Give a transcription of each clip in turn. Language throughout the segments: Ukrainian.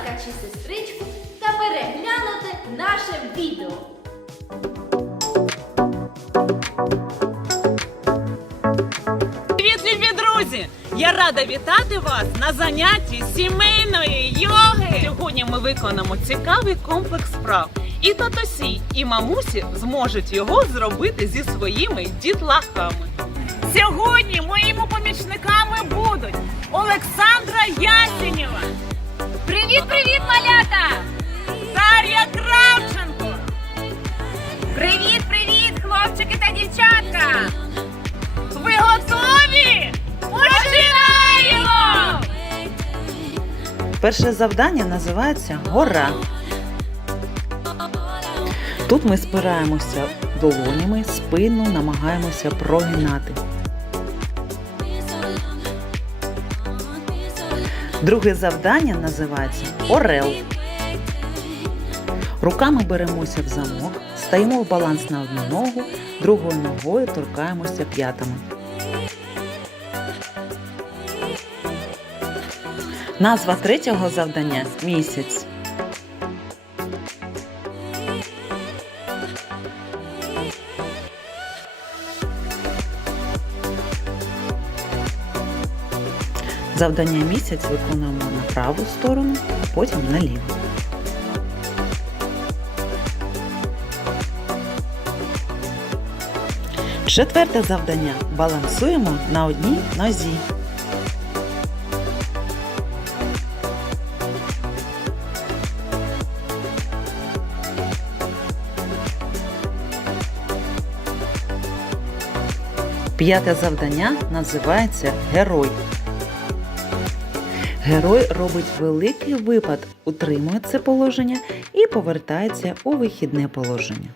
братика чи сестричку та переглянути наше відео. Привіт, любі друзі! Я рада вітати вас на занятті сімейної йоги. Сьогодні ми виконаємо цікавий комплекс вправ. І татусі, і мамусі зможуть його зробити зі своїми дітлахами. Сьогодні моїми помічниками будуть Олександра Ясенєва, Привіт, привіт, малята! Дар'я Кравченко, Привіт, привіт, хлопчики та дівчатка! Ви готові? Починаємо! Перше завдання називається гора. Тут ми спираємося долонями, спину намагаємося прогинати. Друге завдання називається орел. Руками беремося в замок, стаємо в баланс на одну ногу, другою ногою торкаємося п'ятами. Назва третього завдання місяць. Завдання місяць виконуємо на праву сторону, а потім на ліву. Четверте завдання. Балансуємо на одній нозі. П'яте завдання називається Герой. Герой робить великий випад, утримує це положення і повертається у вихідне положення.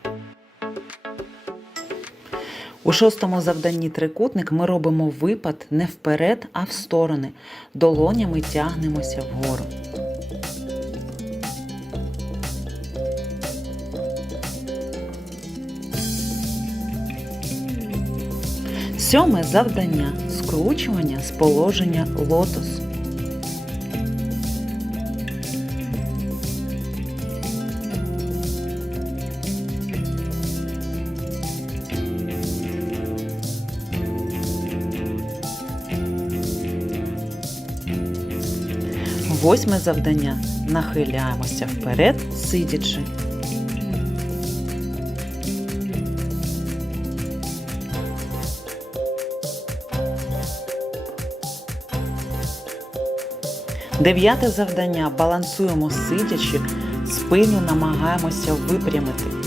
У шостому завданні трикутник ми робимо випад не вперед, а в сторони. Долонями тягнемося вгору. Сьоме завдання скручування з положення лотос. Восьме завдання нахиляємося вперед, сидячи. Дев'яте завдання балансуємо сидячи, спину намагаємося випрямити.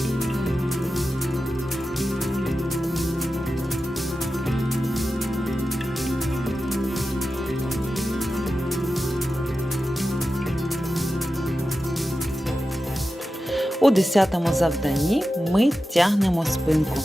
У десятому завданні ми тягнемо спинку.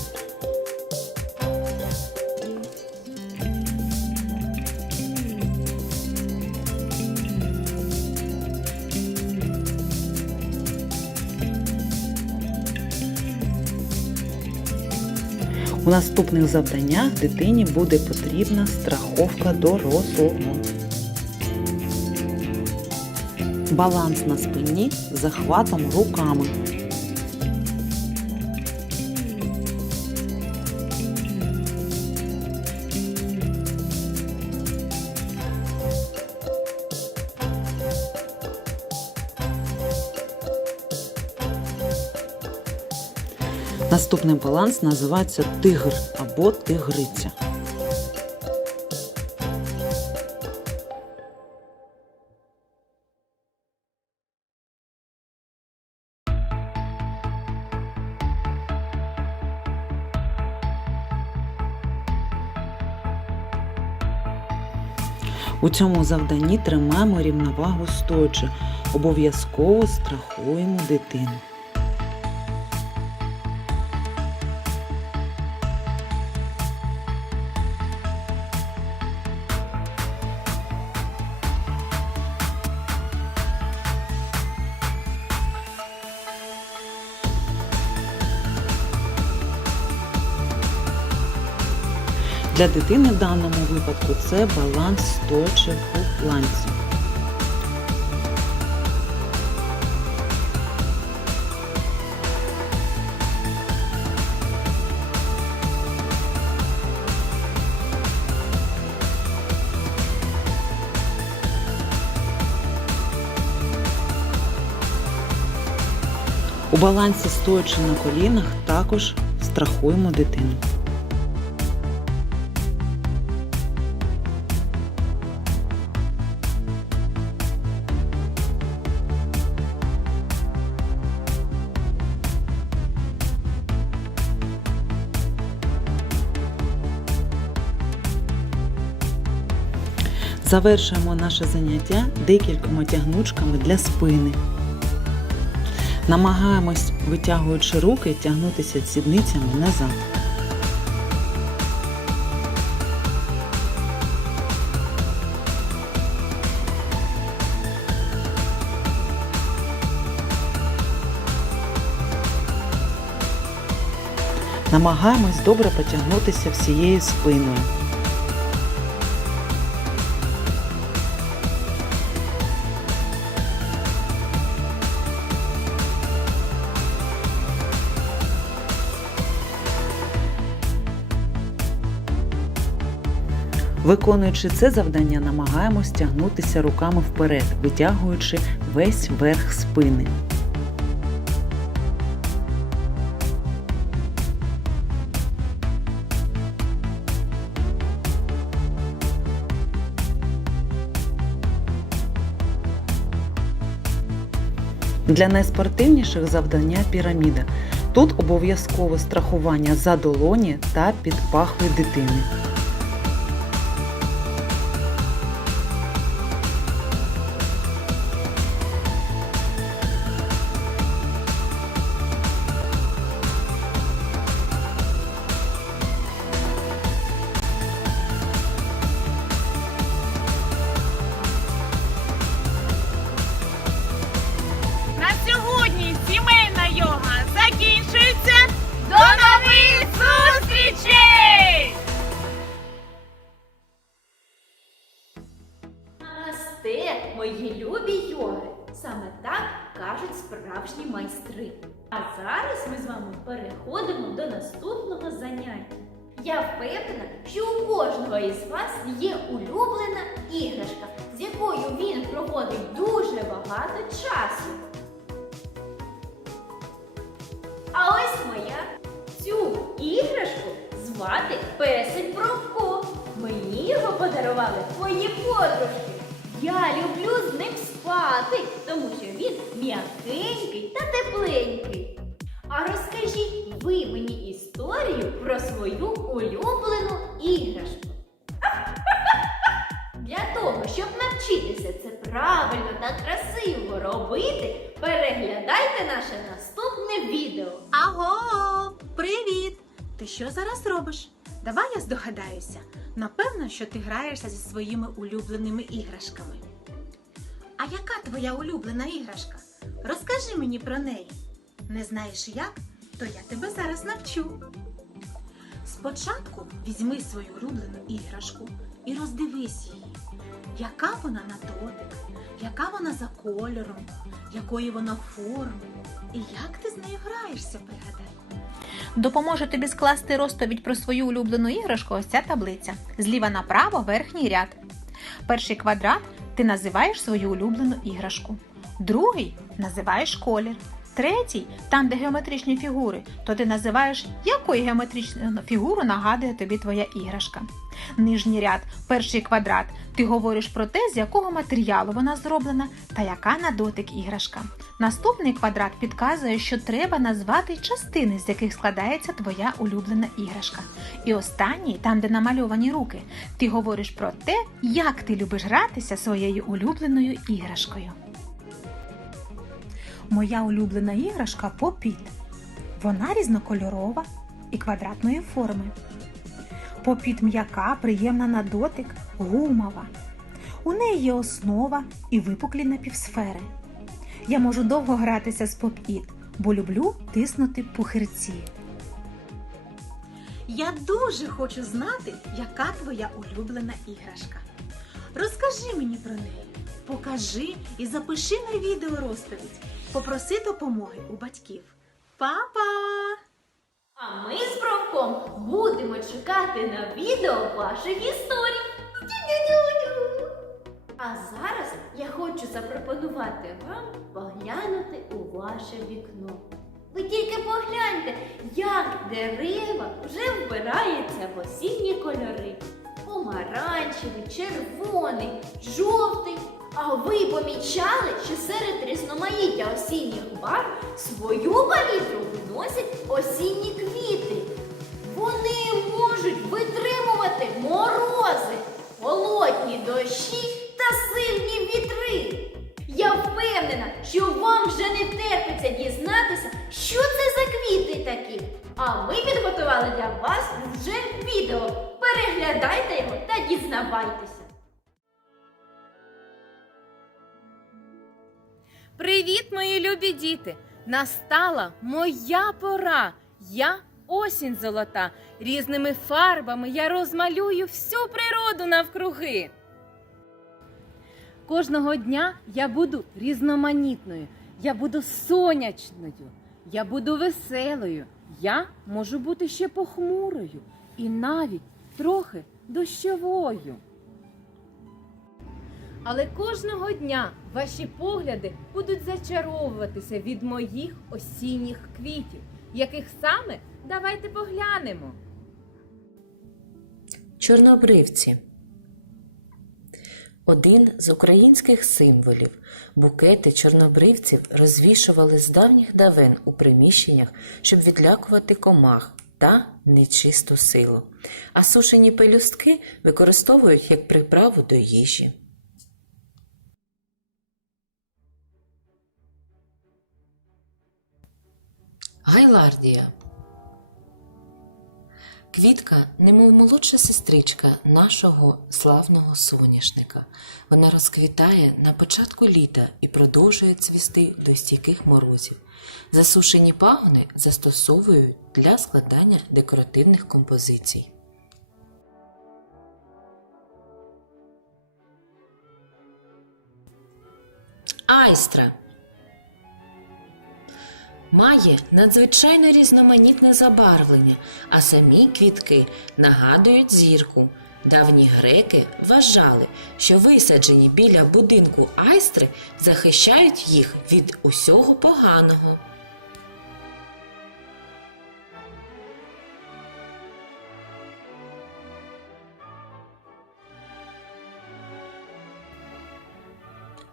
У наступних завданнях дитині буде потрібна страховка дорослого. Баланс на спині з захватом руками. Наступний баланс називається тигр або тигриця. У цьому завданні тримаємо рівновагу стоячи. Обов'язково страхуємо дитину. Для дитини в даному випадку це баланс стоячи у планці. У балансі стоячи на колінах також страхуємо дитину. Завершуємо наше заняття декількома тягнучками для спини. Намагаємось, витягуючи руки, тягнутися сідницями назад. Намагаємось добре потягнутися всією спиною. Виконуючи це завдання, намагаємось тягнутися руками вперед, витягуючи весь верх спини. Для найспортивніших завдання піраміда. Тут обов'язково страхування за долоні та під пахвою дитини. Я впевнена, що у кожного із вас є улюблена іграшка, з якою він проводить дуже багато часу. А ось моя. Цю іграшку звати Песик Бровко. Мені його подарували твої подружки. Я люблю з ним спати, тому що він м'якенький та тепленький. А розкажіть ви мені історію про свою улюблену іграшку. Для того, щоб навчитися це правильно та красиво робити, переглядайте наше наступне відео. Аго, привіт! Ти що зараз робиш? Давай я здогадаюся. Напевно, що ти граєшся зі своїми улюбленими іграшками. А яка твоя улюблена іграшка? Розкажи мені про неї. Не знаєш як? То я тебе зараз навчу. Спочатку візьми свою улюблену іграшку і роздивись її. Яка вона на дотик, яка вона за кольором, якої вона форми, і як ти з нею граєшся, пригадай. Допоможе тобі скласти розповідь про свою улюблену іграшку ось ця таблиця. Зліва направо верхній ряд. Перший квадрат ти називаєш свою улюблену іграшку. Другий називаєш колір. Третій, там, де геометричні фігури, то ти називаєш, якою геометричну фігуру нагадує тобі твоя іграшка. Нижній ряд, перший квадрат. Ти говориш про те, з якого матеріалу вона зроблена та яка на дотик іграшка. Наступний квадрат підказує, що треба назвати частини, з яких складається твоя улюблена іграшка. І останній, там, де намальовані руки, ти говориш про те, як ти любиш гратися своєю улюбленою іграшкою. Моя улюблена іграшка попіт. Вона різнокольорова і квадратної форми. Попіт м'яка, приємна на дотик, гумова. У неї є основа і випуклі напівсфери. Я можу довго гратися з попіт, бо люблю тиснути пухирці. Я дуже хочу знати, яка твоя улюблена іграшка. Розкажи мені про неї, покажи і запиши на відео розповідь. Попроси допомоги у батьків. Па-па! А ми з Бровком будемо чекати на відео ваших історій. А зараз я хочу запропонувати вам поглянути у ваше вікно. Ви тільки погляньте, як дерева вже вбираються в осінні кольори. Помаранчевий, червоний, жовтий. А ви помічали, що серед різноманіття осінніх барв свою палітру вносять осінні квіти. Вони можуть витримувати морози, холодні дощі та сильні вітри. Я впевнена, що вам вже не терпиться дізнатися, що це за квіти такі. А ми підготували для вас вже відео. Переглядайте його та дізнавайтеся. Привіт, мої любі діти! Настала моя пора. Я осінь золота. Різними фарбами я розмалюю всю природу навкруги. Кожного дня я буду різноманітною, я буду сонячною, я буду веселою. Я можу бути ще похмурою і навіть трохи дощовою. Але кожного дня ваші погляди будуть зачаровуватися від моїх осінніх квітів, яких саме давайте поглянемо. Чорнобривці один з українських символів. Букети чорнобривців розвішували з давніх давен у приміщеннях, щоб відлякувати комах та нечисту силу. А сушені пелюстки використовують як приправу до їжі. Гайлардія Квітка, немов молодша сестричка нашого славного соняшника. Вона розквітає на початку літа і продовжує цвісти до стійких морозів. Засушені пагони застосовують для складання декоративних композицій. Айстра має надзвичайно різноманітне забарвлення, а самі квітки нагадують зірку. Давні греки вважали, що висаджені біля будинку айстри захищають їх від усього поганого.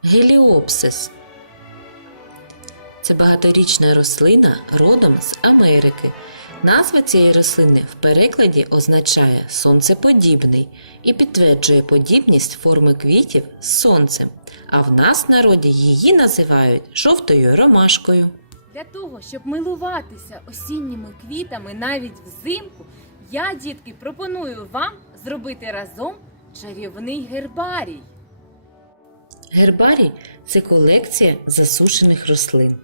Геліопсис це багаторічна рослина родом з Америки. Назва цієї рослини в перекладі означає сонцеподібний і підтверджує подібність форми квітів з сонцем, а в нас в народі її називають жовтою ромашкою. Для того, щоб милуватися осінніми квітами навіть взимку, я, дітки, пропоную вам зробити разом чарівний гербарій. Гербарій це колекція засушених рослин.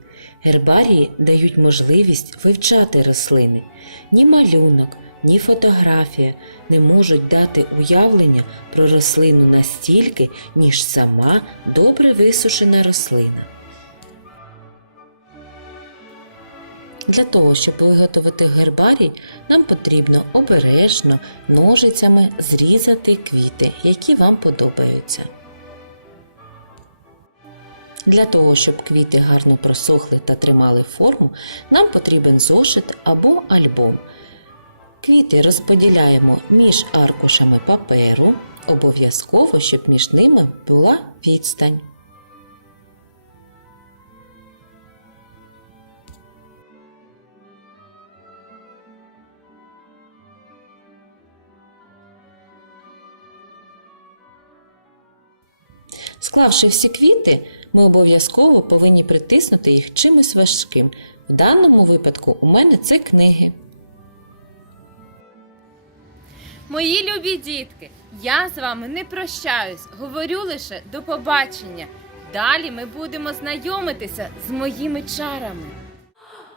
Гербарії дають можливість вивчати рослини. Ні малюнок, ні фотографія не можуть дати уявлення про рослину настільки, ніж сама добре висушена рослина. Для того, щоб виготовити гербарій, нам потрібно обережно ножицями зрізати квіти, які вам подобаються. Для того, щоб квіти гарно просохли та тримали форму, нам потрібен зошит або альбом. Квіти розподіляємо між аркушами паперу, обов'язково, щоб між ними була відстань. Склавши всі квіти, ми обов'язково повинні притиснути їх чимось важким. В даному випадку у мене це книги. Мої любі дітки, я з вами не прощаюсь, говорю лише до побачення. Далі ми будемо знайомитися з моїми чарами.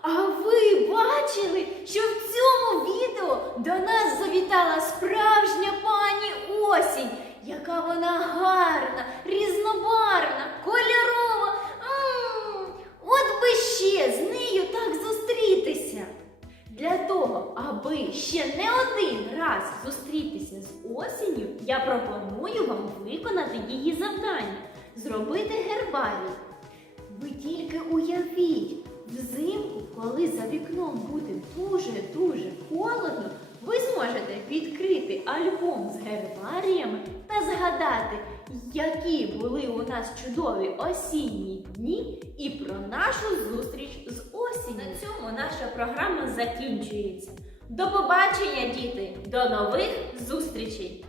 А ви бачили, що в цьому відео до нас завітала справжня пані осінь, яка вона гарна, різнобарвна, кольорова. М, От би ще з нею так зустрітися. Для того, аби ще не один раз зустрітися з осінню, я пропоную вам виконати її завдання зробити гербарій. Ви тільки уявіть, взимку, коли за вікном буде дуже-дуже холодно, ви зможете відкрити альбом з гербаріями та згадати, які були у нас чудові осінні дні і про нашу зустріч з осінню. На цьому наша програма закінчується. До побачення, діти! До нових зустрічей!